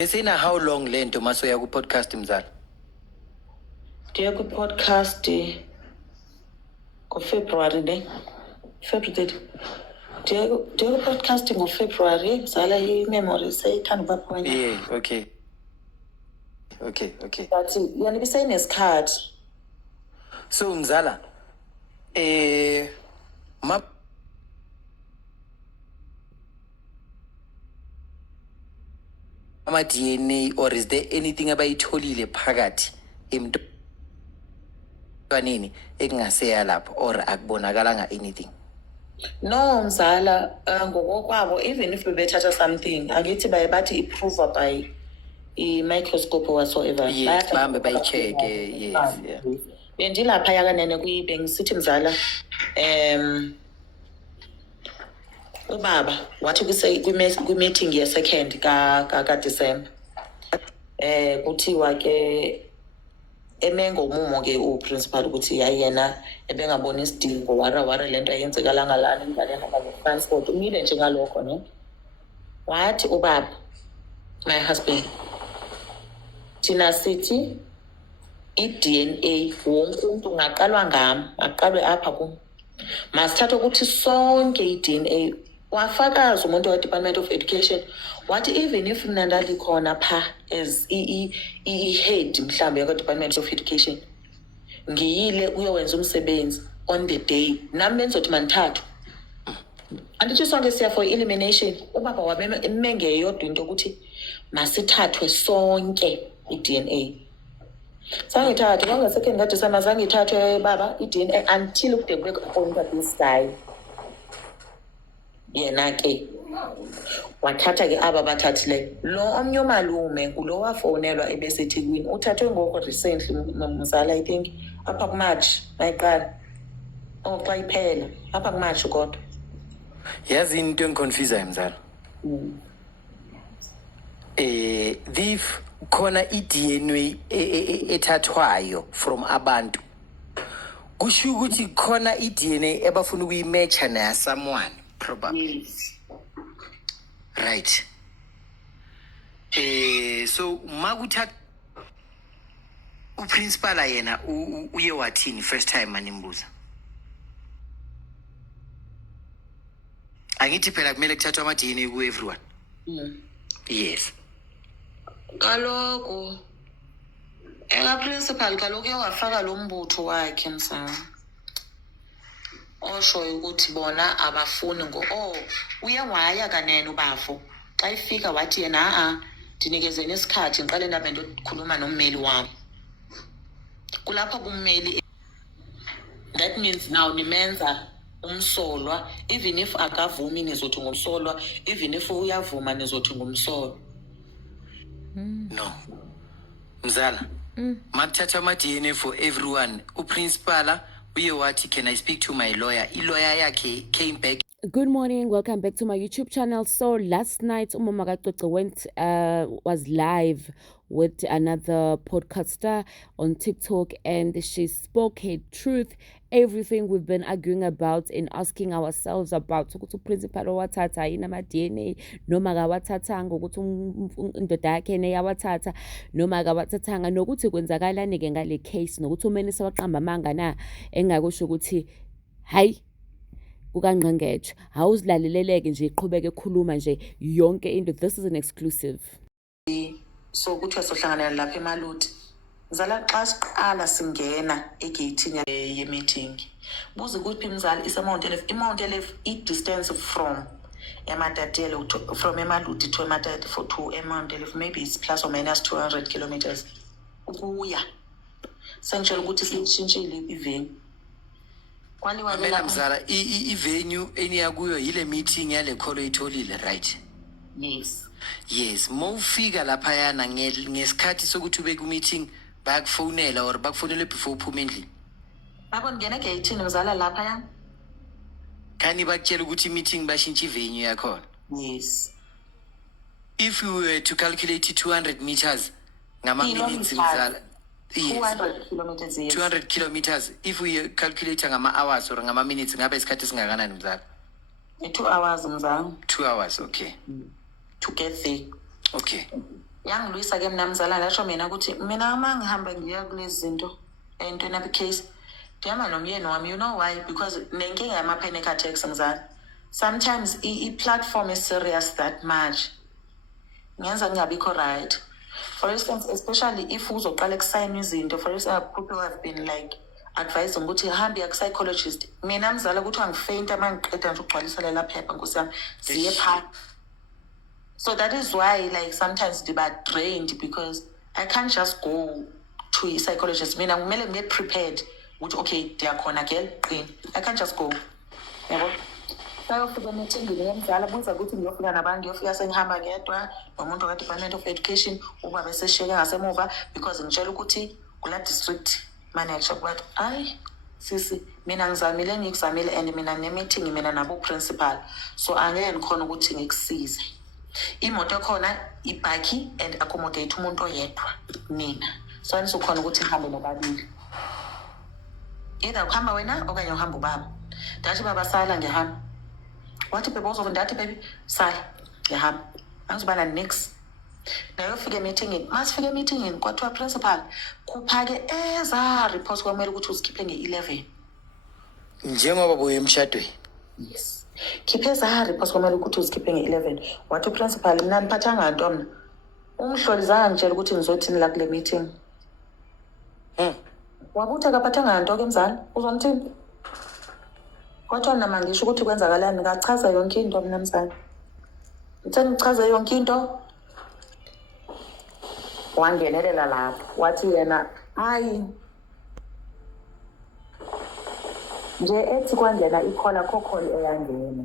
Esina how long lento masoya ku podcast mzala? Ndiye ku podcast ngoFebruary le. February. Ndiye ku podcast ngoFebruary mzala imemory seyithanda ubaphonya. Yeah, okay. But yani biseyinesikhathi. So mzala ama DNA or is there anything abayitholile phakathi emntwaneni ekungaseya lapho or akubonakalanga anything? No mzala ngokokwabo even if bethatha something akithi bathi iprove by i-microscope whatsoever. Yes, bahambe bayi-check. Yes, yeah. Bendilapha yakanene bengisithi mzala ubaba wathi kwi-meeting ye-2 ka-December kuthiwa ke emengomumo ke uprincipal ukuthi hayi yena ebengabona isidingo wara lento ayenzekalanga lana ingane transport umile nje ngalokho ne wathi ubaba my husband thina sithi i-DNA wonke umuntu ngaqalwa ngami aqalwe apha ku masithatha ukuthi sonke i-DNA wafakaza umuntu we-Department of Education wathi even if mina ndalikhona pha as i-head mhlambe yakwa-Department of Education ngiyile uyowenza umsebenzi on the day nami benzothi manithathu andithi sonke siya for elimination ubaba wabemengeyodwa into ukuthi masithathwe sonke i-DNA sangithathe kwangasekeni kaDisemba sangithathwe baba i-DNA until kude kube appointed this guy yena ke wathatha ke aba bathathile lo omnye umalume kulo wafonelwa ebeseThekwini uthathwe ngoko recently mzala I think apha kuMarch mayiqala xa iphela apha kuMarch kodwa yazi into engiconfuse mzala if khona i-DNA ethathwayo from abantu kusho ukuthi khona i-DNA ebafuna ukuyimatcha na someone probably. Yes. Right. So makuthatha uprincipal yena uye wathini first time manimbuza? Angithi phela kumele kuthathwe ama DNA ku everyone. Yes. Kaloku principal kaloku wafaka lo mbutho wakhe msana osho ukuthi bona abafuni uye waya kanene ubafo xa ifika wathi yena ndinikezeni isikhathi ngiqale ndabe ndokhuluma nommeli wami kulapha kummeli that means now nimenza umsolwa even if akavumi nizothi ngumsolwa even if uyavuma nizothi ngumsolwa. No. Mzala. Makuthatha ama DNA for everyone. Uprincipal uye wathi can I speak to my lawyer? I-lawyer yakhe came back. Good morning, welcome back to my YouTube channel. So last night Umama Kacoco was live with another podcaster on TikTok and she spoke her truth, everything we've been arguing about and asking ourselves about ukuthi principal wathatha yini ama DNA noma akawathathanga ukuthi indoda yakhe neyawathatha noma akawathathanga nokuthi kwenzakalani ke ngale case nokuthi umenisa waqamba amanga na engakusho ukuthi hayi kukangqengetshe awuzilaleleleke nje iqhubeke ekhuluma nje yonke into. This is an exclusive. So kuthiwa sohlangana lapha eMaluti mzala xa siqala singena egate ye-meeting buze ukuthi mzala is-Mount Elef i-distance from eMatatele from eMaluti to eMatatele for to eMount Elef maybe it's plus or minus 200 kilometers ukuya sengitshela ukuthi sishintshile ivenue kwaliwa Mina mzala i-venue eniya kuyo yile meeting yale kholo itholile right? Yes, mawufika lapha yana ngesikhathi sokuthi ube ku meeting bakufonela or bakufonela before uphuma endlini. Babo ngene egate mzala lapha yana. Kani bakutshela ukuthi meeting bashintsha ivenue yakho? Yes. If you were to calculate 200 meters ngama minutes mzala 200 kilometers. 200 kilometers if we calculate ngama hours or ngama minutes ngabe isikhathi singakanani mzala? 2 hours mzala. 2 hours, okay. To get there. Okay. Yangilwisa ke mnamzala lasho mina ukuthi mina uma ngihamba ngiya kulezi zinto entweni apha case ndihamba nomyeni wami, you know why? Because nenkinga yama-panic attacks mzala. Sometimes i-platform is serious that much. Ngenza ngingabikho right. For instance, especially if uzoqala kusayina izinto, for instance, people have been like advising ukuthi hambe ya psychologist. Mina mzala ukuthi angifeint uma ngiqeda nje ukugcwalisa lela phepha nkosi yami ziye pha. So that is why like sometimes they are drained because I can't just go to a psychologist. Mina ngumele ngibe prepared ukuthi okay ndiyakhona girl qini. I can't just go. Yabo. Sayofika emithingini yemzala buza ukuthi ngiyofika nabantu ngiyofika sengihamba ngedwa nomuntu ka Department of Education uba bese sheke ngasemuva because ngitshela ukuthi kula district manager but sisi mina ngizamile ngikuzamile and mina ne-meeting mina nabo principal so angeke ngikhona ukuthi ngikusize. Imoto ekhona ibhaki and accommodate umuntu oyedwa mina so anisokhona ukuthi ngihambe nobabili either ukuhamba wena okanye uhamba ubaba. Ndathi baba sala ngihamba wathi bebe uzofunda baby sala ngihamba angizobana next nayofika emeetingini masifika emeetingini kwathiwa principal kuphake eza report kwamele ukuthi uzikhiphe nge-11 njengoba buye emshadweni. Yes, khiphe eza report kwamele ukuthi uzikhiphe nge-11 wathi principal mina niphathanga nto mna umhloli zange ngitshela ukuthi ngizothini la kule meeting. Wabuthi akaphathanga nto ke mzala uzonithini kwathiwa nama ngisho ukuthi kwenzakalani ngachaza yonke into mina mzala ngithe ngichaze yonke into wangenelela lapho wathi yena hayi nje ethi kwangena ikhola khokholi eyangena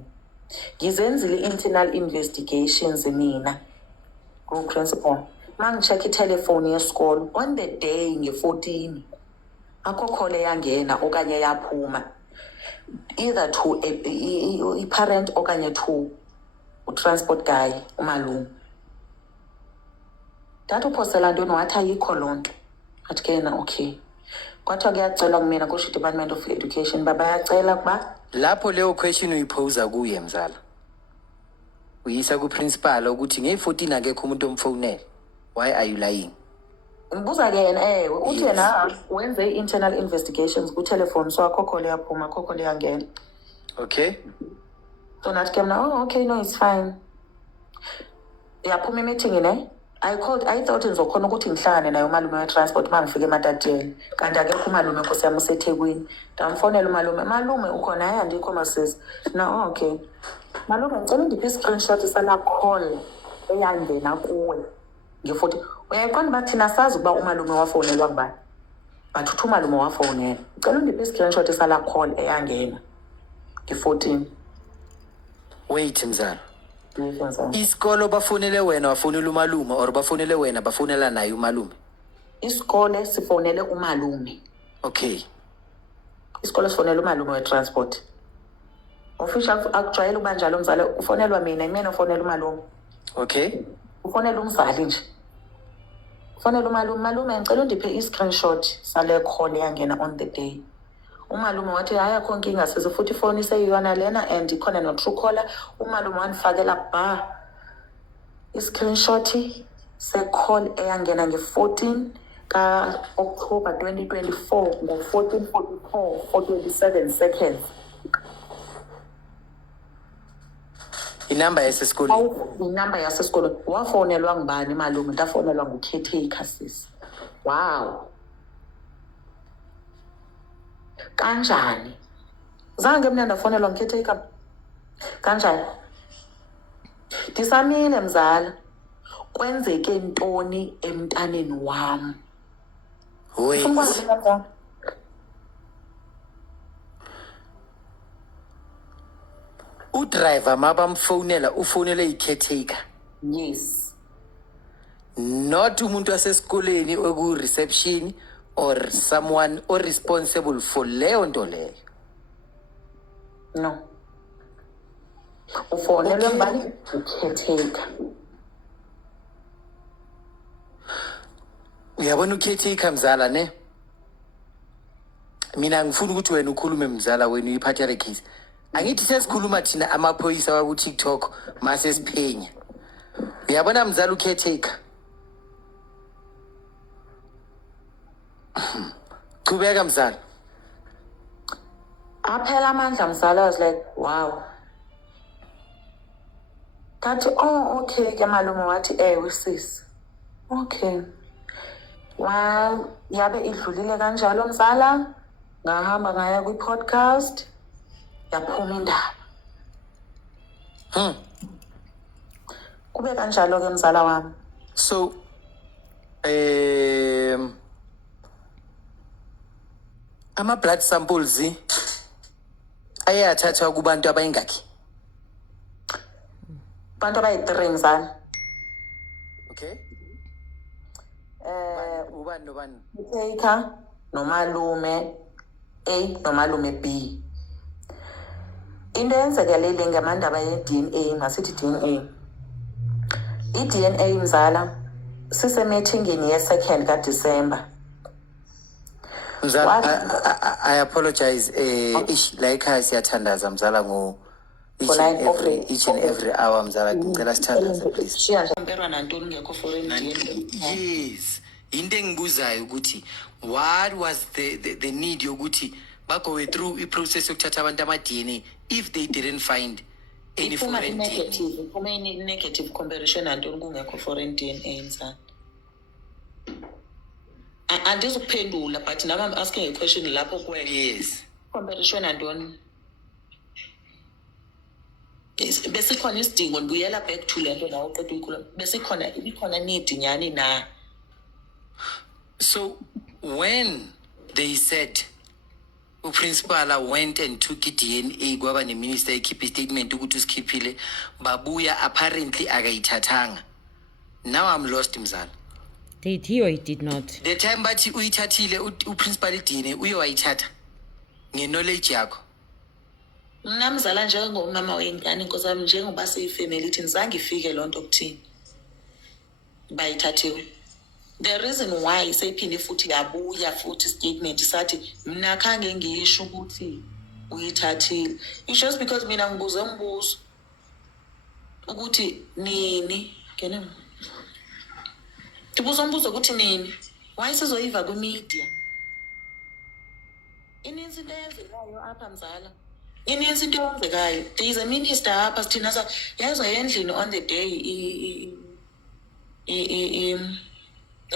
ngizenzile internal investigations mina ku-principal mangicheck itelefoni yesikolo on the day nge-14 akhokhole yangena okanye yaphuma either to a parent okanye to transport guy umalume. That uphosela ntoni wathi ayikho loo nto athi ke yena okay kwathiwa kuyacelwa kumina kusho i-Department of Education baba yacela kuba Lapho leyo question uyiphosa kuye mzala uyisa ku-principal ukuthi nge-14 akekho umuntu omfonele. Why are you lying? ngibuza ke yena uthi yena wenze i-internal investigations ku-telephone so akhokhole yaphuma akhokhole yangena. Okay. So nathi ke mna okay no it's fine yaphuma emeeting ne I thought ngizokhona ukuthi ngihlangane naye umalume we-transport uma ngifike eMatatiyeli kanti akekho umalume nkosi yami useThekwini. Ndamfonela malume ukhona hayi andikho masisi na okay malume ngicela ndiphe i-screenshot sala call eyangena kuwe nge-14 uyayiqonda uba thina sazi ukuba umalume wafonelwa ngubani but uthi umalume wafonela ngicela ndiphe i-screenshot sala call eyangena nge-14. Wait mzala isikolo bafonele wena wafonela umalume or bafonele wena bafonela naye umalume? Isikole sifonele umalume. Okay. Isikole sifonele umalume we-transport. Official akujwayele ukuba njalo mzala ufonelwa mina ufonela umalume. Okay. Ufonela umzali nje. Ufonela umalume ngicela undiphe i-screenshot sale call yangena on the day. Umalume wathi hayi akho nkinga size futhi phone iseyiyona lena and ikhona no Truecaller. Umalume wanifakela ba i-screenshot se-call eyangena nge-14 ka-October 2024 ngo-14:44 for 27 seconds. Inamba yasesikoleni. Inamba yasesikoleni wafonelwa ngubani malume? Ndafonelwa ngu-caretaker sis. Wow. Kanjani? Zange mina ndafonelwa ngu-caretaker. Kanjani? Ndisamile mzala. Kwenzeke ntoni emntaneni wami? Wait. Udriver mabamfonela ufonele i-caretaker. Yes. Not umuntu wasesikoleni oku-reception or someone or responsible for leyo nto leyo. No. Ufonelwe ngubani? U-caretaker. Uyabona u-caretaker mzala ne? Mina ngifuna ukuthi wena ukhulume mzala wena uyiphathele case. Angithi sesikhuluma thina amaphoyisa waku TikTok mase siphenya. Uyabona mzala u-caretaker Qhubeka mzala. Aphela amandla mzala, I was like, wow. Ngathi, oh, okay, ke malume wathi, ewe sis. Okay. Yabe idlulile kanjalo mzala, ngahamba ngaya kwi-podcast, yaphuma indaba. Kube kanjalo ke mzala wami. So, ama-blood samples ayathathwa kubantu abayingakhi? Abantu abayi-3 mzala. Okay. Ubani nobani? Taker, nomalume A, nomalume B. Into yenzekelile ngamandaba ye-DNA, masithi DNA. I-DNA mzala, sise-meetingini ye-2nd kaDisemba. Mzala, I apologize. Like siyathandaza mzala ngo each and every hour mzala ngicela sithandaze please. Compare nantoni ngekho for DNA. Yes. Into engibuzayo ukuthi what was the need yokuthi bago through i-process yokuthatha abantu ama-DNA if they didn't find any foreign DNA? Iphuma negative comparison nantoni kungekho foreign DNA mzala. Andizukuphendula but now I'm asking a question lapho kuwena. Yes. Comparison nantoni? Besikhona isidingo ngibuyela back to lento la uqeda ukukhuluma. Ibikhona need nyani na. So when they said uprincipal went and took i-DNA kwaba ne-minister ekhipha statement ukuthi usikhiphile babuya apparently akayithathanga. Now I'm lost mzala. Did he or he did not? The time bathi uyithathile uprincipal i-DNA uye wayithatha nge-knowledge yakho. Mna mzala njengomama wengane nkosami njengoba siyifamily ithi nizange ifike lonto kuthini. Bayithathiwe. The reason why seyiphinde futhi yabuya futhi statement sathi mina khange ngisho ukuthi uyithathile. It's just because mina ngibuze umbuzo ukuthi nini ngene. Ndibuza umbuzo ukuthi nini? Why sizoyiva ku media? Ininzi into eyenzekayo apha mzala. Ininzi into eyenzekayo. There is a minister apha sithina yazo endlini on the day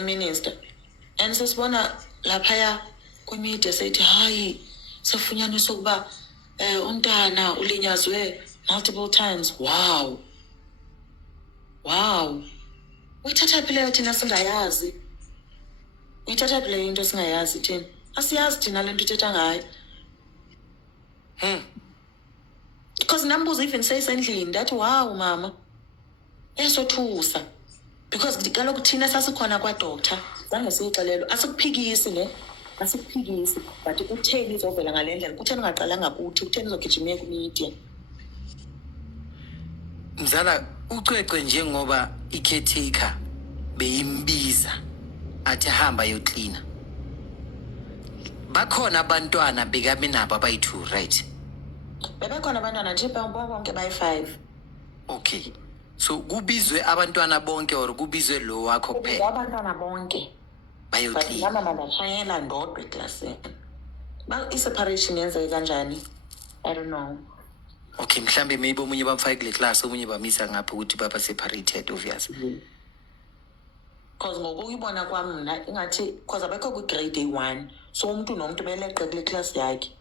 minister and sesibona laphaya kwi-media seyithi hayi sefunyaniswa ukuba untana ulinyazwe multiple times. Wow uyithatha phi leyo thina singayazi? Uyithatha phi leyo into singayazi thina? Asiyazi thina lento uthetha ngayo. Because nambuza even seyisendlini that wow mama esothusa. Because kaloku thina sasikhona kwa-doctor zange siyixelelwe asikuphikisi le asikuphikisi but kutheni izovela ngale ndlela kutheni ungaqalanga kuthi kutheni izogijimeka kwi-media. Mzala ucwecwe njengoba i-caretaker beyimbiza athi hamba yoklina. Bakhona abantwana bekabe nabo abayi-2 right? Bebekhona abantwana nje bonke bayi-5. Okay. So kubizwe abantwana bonke or kubizwe lo wakho kuphela? Abantwana bonke bayoklina. Mama bandashayela ndodwa eklasini. I-separation yenzeke kanjani? I don't know. Okay, mhlambe maybe omunye bamfake kule class omunye bamisa ngapha ukuthi baba separated obviously. Because ngokuyibona kwami mina ingathi because abekho kwi-grade A1 so umuntu nomuntu beleqe kule class yakhe.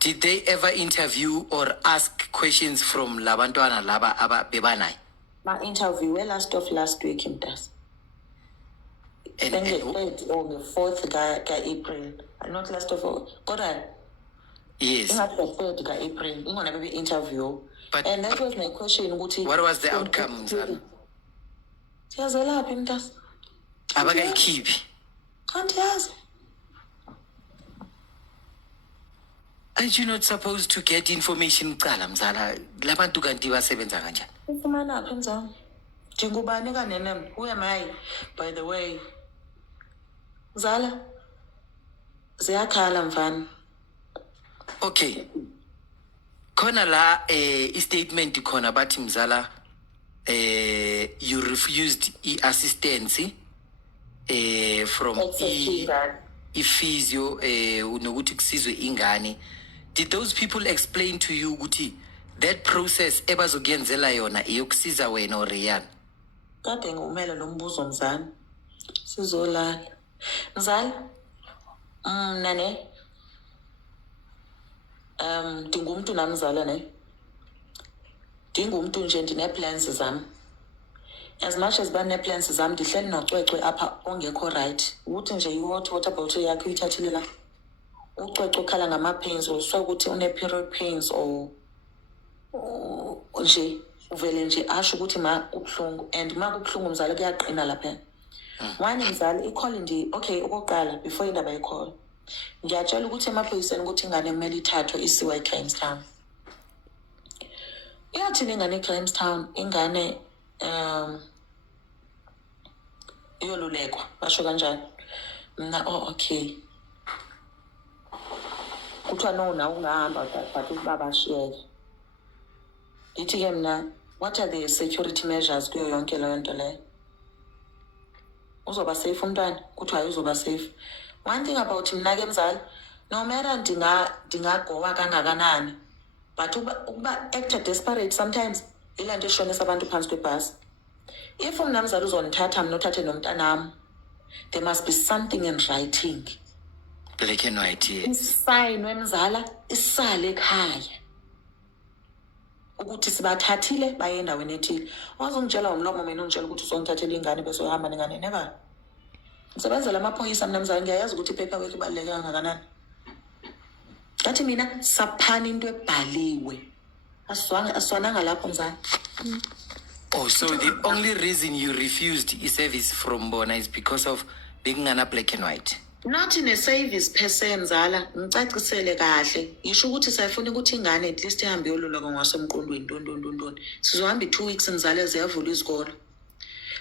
Did they ever interview or ask questions from labantwana laba ababebanayo? Ma-interview last week mntasi. And the 3rd or the 4th ka-April. Not last of all. Kodwa yes. Ingathi the 3rd ka-April. Ingona bebe interview. And that was my question ukuthi what was the outcome mzala? Siyazelaphi mntasi? Abakayikhiphi. Can't yazi. Aren't you not supposed to get information kuqala mzala? Labantu kanti basebenza kanjani? Ufumana phi mzala? Njengobani kanene? Who am I by the way? Mzala ziyakhala mfana. Okay. Khona la i-statement khona bathi mzala you refused i-assistance from ifizio nokuthi kusizwe ingane, did those people explain to you ukuthi that process ebazokuyenzela yona iyokusiza wena or yana? Kade ngumele lo mbuzo mzala. Sizolala. Mzala, nane. Ndingumuntu namzala ne. Ndingumuntu nje ndine-plans zami. As much as bane-plans zami ndihleli nocwecwe apha ongekho right. Ukuthi nje i-water bottle yakho uyithathile la. Ucwecwe ukhala ngama-pains uswe ukuthi une-period pains or nje uvele nje asho ukuthi ma kubuhlungu, and ma kubuhlungu mzala kuyaqina lapha. Wani mzala i-call okay okokuqala before indaba ye-call. Ngiyatshela ukuthi emaphoyiseni ukuthi ingane kumele ithathwe isiwe eClaimstown. Iyathini ingane eClaimstown? Ingane iyolulekwa basho kanjani? Mna okay. Kuthiwa no na ungahamba but ubaba ashiyeke. Ithi-ke mna, what are the security measures kuyo yonke leyo nto leyo? Uzoba safe umntwana? Kuthiwa uzoba safe. One thing about mna-ke mzala, no matter ndingagowa kangakanani, but ukuba actor desperate sometimes, ila nto eshonisa abantu phansi kwebhasi. If mna mzala uzondithatha mna uthathe nomntanam, there must be something in writing. Black and white, yes. Isayinwe wemzala, isale ekhaya. Ukuthi sibathathile baye endaweni ethile. Wazongitshela umlomo mina ungitshela ukuthi uzongithathela ingane bese uhamba nengane, never. Ngisebenzela amaphoyisa mina mzala, ngiyayazi ukuthi iphepha kwethu ibaluleke kangakanani. Ngathi mina saphana into ebhaliwe. Aswananga lapho mzala. Oh, so the only reason you refused i-service from bona is because of being black and white? Not in a service per se mzala, ngicacisele kahle. Yisho ukuthi sayifuna ukuthi ingane at least ihambe yoluleka ngasemqondweni ntoni. Sizohamba 2 weeks mzala ziyavula izikolo.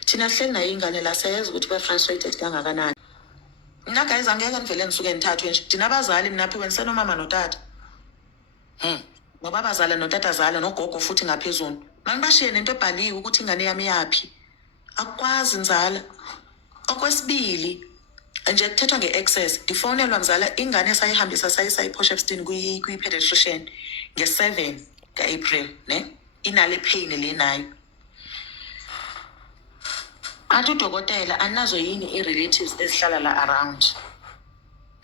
Thina hleli nayo ingane la sayazi ukuthi ba-frustrated kangakanani. Mina guys angeke nivele nisuke nithathwe nje. Thina abazali mina aphi wena senomama notata. Ngoba bazala notata zala nogogo futhi ngaphezulu. Mangibashiye nento ebhaliwe ukuthi ingane yami yaphi. Akwazi nzala. Okwesibili nje kuthethwa nge-access. Ndifonelwa mzala ingane esayihambisa sayisa iPortia Epstein kwi-pediatrician nge-7 ka-April ne. Inale pain le nayo. Athi udokotela anazo yini i-relatives esihlala la around.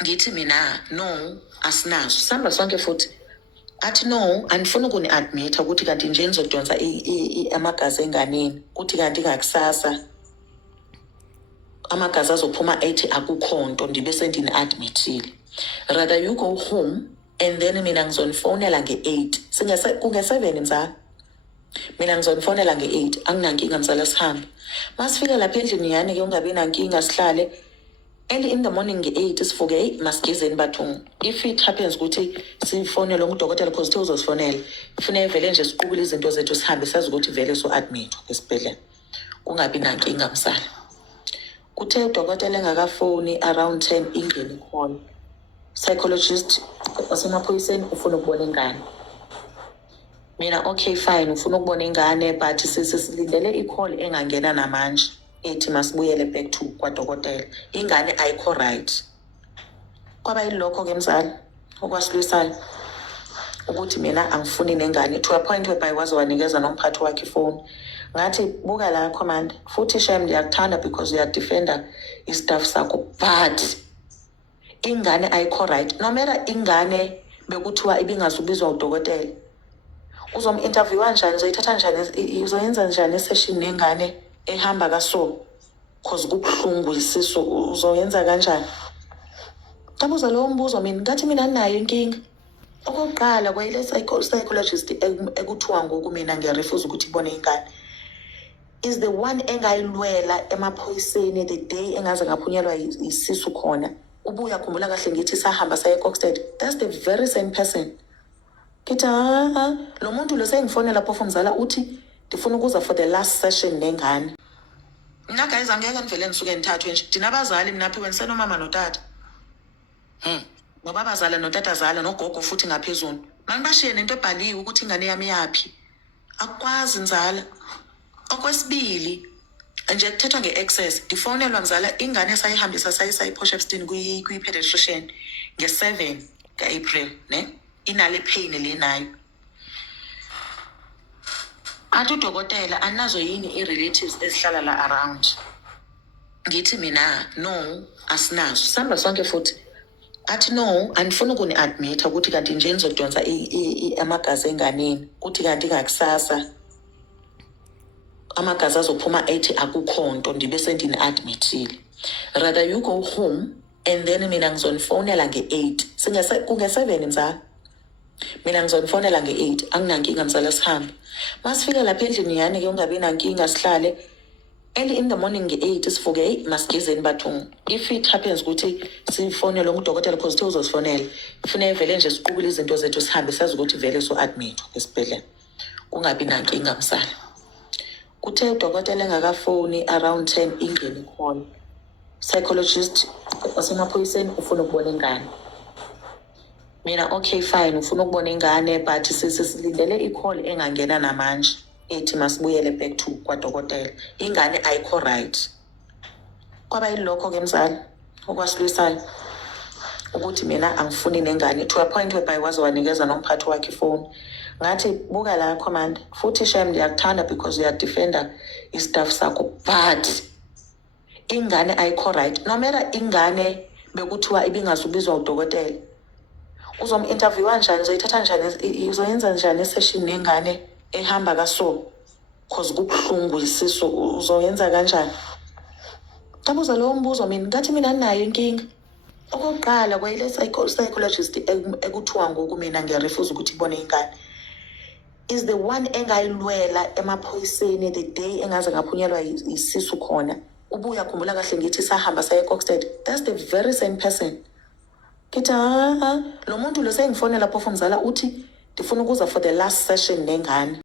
Ngithi mina no asinazo. Samba sonke futhi. Athi no andifuna ukuni-admit ukuthi kanti nje nizodonsa amagazi enganeni. Kuthi kanti ngakusasa amagazi azophuma ethi akukho nto ndibe sendini-admitile. Rather you go home and then mina ngizonifonela nge-8. Kunge-7 mzala. Mina ngizonifonela nge-8. Anginankinga mzala sihambe. Masifika lapha endlini yani-ke ungabi nankinga sihlale. Early in the morning nge-8 sivuke masigezeni bathungu. If it happens ukuthi sifonele ngudokotela because uthe uzosifonela, kufanele vele nje siqubule izinto zethu sihambe sazi ukuthi vele so-admitwa esibhedlela. Kungabi nankinga mzala. Kuthe udokotela engakafoni around 10 ingene ikhona. Psychologist wasemaphoyiseni ufuna ukubona ingane. Mina okay fine ufuna ukubona ingane but sisilindele i-call engangena namanje ethi masibuyele back to kwadokotela. Ingane ayikho right. Kwaba yilokho ke mzala okwasilusayo ukuthi mina angifuni nengane to a point whereby waze wanikeza nomphathi wakhe ifoni. Ngathi buka la command futhi shem ndiyakuthanda because uyadefenda istaff sakho but ingane ayikho right. No matter ingane bekuthiwa ibingazubizwa udokotela. Uzom-interview kanjani, uzoyithatha kanjani, uzoyenza njani isession nengane ehamba kaso cause kubuhlungu isisu, uzoyenza kanjani? Tabuza lowo mbuzo mina ngathi mina nayo inkinga. Okokuqala kwayile psychologist ekuthiwa ngoku mina ngiyarefuse ukuthi ibone ingane is the one engayilwela emaphoyiseni the day engaze ngaphunyelwa isisu khona. Ubuya khumbula kahle ngithi sahamba saye eCockstead. That's the very same person. Kita lo muntu lo sengifonela lapho mzala uthi ndifuna ukuza for the last session nengane. Mina guys angeke nivele nisuke nithathwe nje. Thina abazali mina aphi wena senomama notata. Ngoba abazala notata zala nogogo futhi ngaphezulu. Mangibashiye nento ebhaliwe ukuthi ingane yami yaphi. Akwazi nzala. Okwesibili nje kuthethwa nge-access ndifonelwa mzala ingane esayihambisa sayiphosha Epstein kwi-pediatrician nge-7 ka-April ne inale pain le nayo athi udokotela anazo yini i-relatives ezihlala la around ngithi mina no asinazo sihamba sonke futhi athi no andifuna ukuni-admitha ukuthi kanti nje nizodonsa amagazi enganeni kuthi kanti ngakusasa amagazi azophuma ethi akukho nto ndibe sendini-admithile rather you go home and then mina ngizonifonela nge-8 kunge-7 mzala mina ngizonifonela nge-8 anginankinga mzala sihambe masifika lapha endlini yani ke ungabi nankinga sihlale early in the morning nge-8 sivuke hey masigezeni bathungu if it happens ukuthi sifonele ngudokotela because uzosifonela kufanele vele nje siqubule izinto zethu sihambe sazi ukuthi vele so-admithwa esibhedlela kungabi nankinga mzala kuthe udokotela engakafoni around 10 ingeni call psychologist wasemaphoyiseni ufuna ukubona ingane mina okay fine ufuna ukubona ingane but sisilindele i-call engangena namanje ethi masibuyele back to kwadokotela ingane ayikho right kwaba yilokho ke mzala okwasilwisayo ukuthi mina angifuni nengane to a point whereby waze wanikeza nomphathi wakhe ifoni ngathi buka la command futhi shem ndiyakuthanda because uyadefenda istaff sakho but ingane ayikho right no matter ingane bekuthiwa ibingazubizwa udokotela uzomu-interviewa kanjani uzoyithatha njani uzoyenza njani isession nengane ehamba kaso cause kubuhlungu isisu uzoyenza kanjani tabuza lowo mbuzo mina ngathi mina nayo inkinga okokuqala kwayile psychologist ekuthiwa ngoku mina ngiyarefuza ukuthi ibone ingane is the one engayilwela emaphoyiseni the day engaze ngaphunyelwa isisu khona ubuya khumbula kahle ngithi sahamba saye eCockstead that's the very same person kithi lo muntu lo sengifonela lapho mzala uthi ndifuna ukuza for the last session nengane